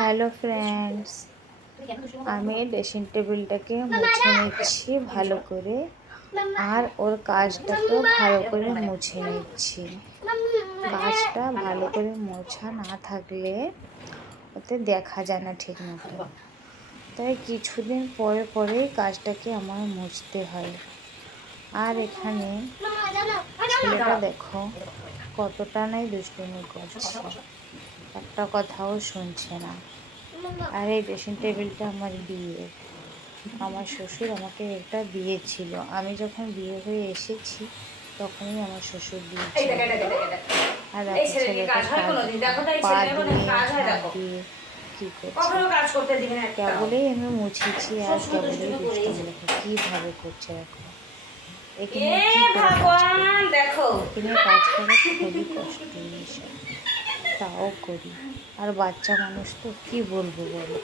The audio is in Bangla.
হ্যালো ফ্রেন্ডস, আমি ড্রেসিং টেবিলটাকে মুছে নিচ্ছি ভালো করে, আর ওর কাজটাকেও ভালো করে মুছে নিচ্ছি। কাজটা ভালো করে মোছা না থাকলে ওতে দেখা যায় না ঠিক মতো, তাই কিছুদিন পরে পরেই কাজটাকে আমার মুছতে হয়। আর এখানে ছেলেটা দেখো কতটা নাই দুষ্টুমি করছে, একটা কথাও শুনছে না। আর এই ড্রেসিং টেবিলটা আমার বিয়ের, আমার শ্বশুর আমাকে এটা দিয়েছিল। আমি যখন বিয়ে হয়ে এসেছি তখনই আমার শ্বশুর দিয়েছিল। আর দেখো ছেলেটা পা দিয়ে হাত দিয়ে কি করছে, কেবলেই আমি মুছেছি আর কেবলেই দুষ্টুমি দেখো কিভাবে করছে। এখন এখানে কি করে এখানে কাজ করা খুবই কষ্টের বিষয়, তাও করি। আর বাচ্চা মানুষ তো কি বলবো বলো।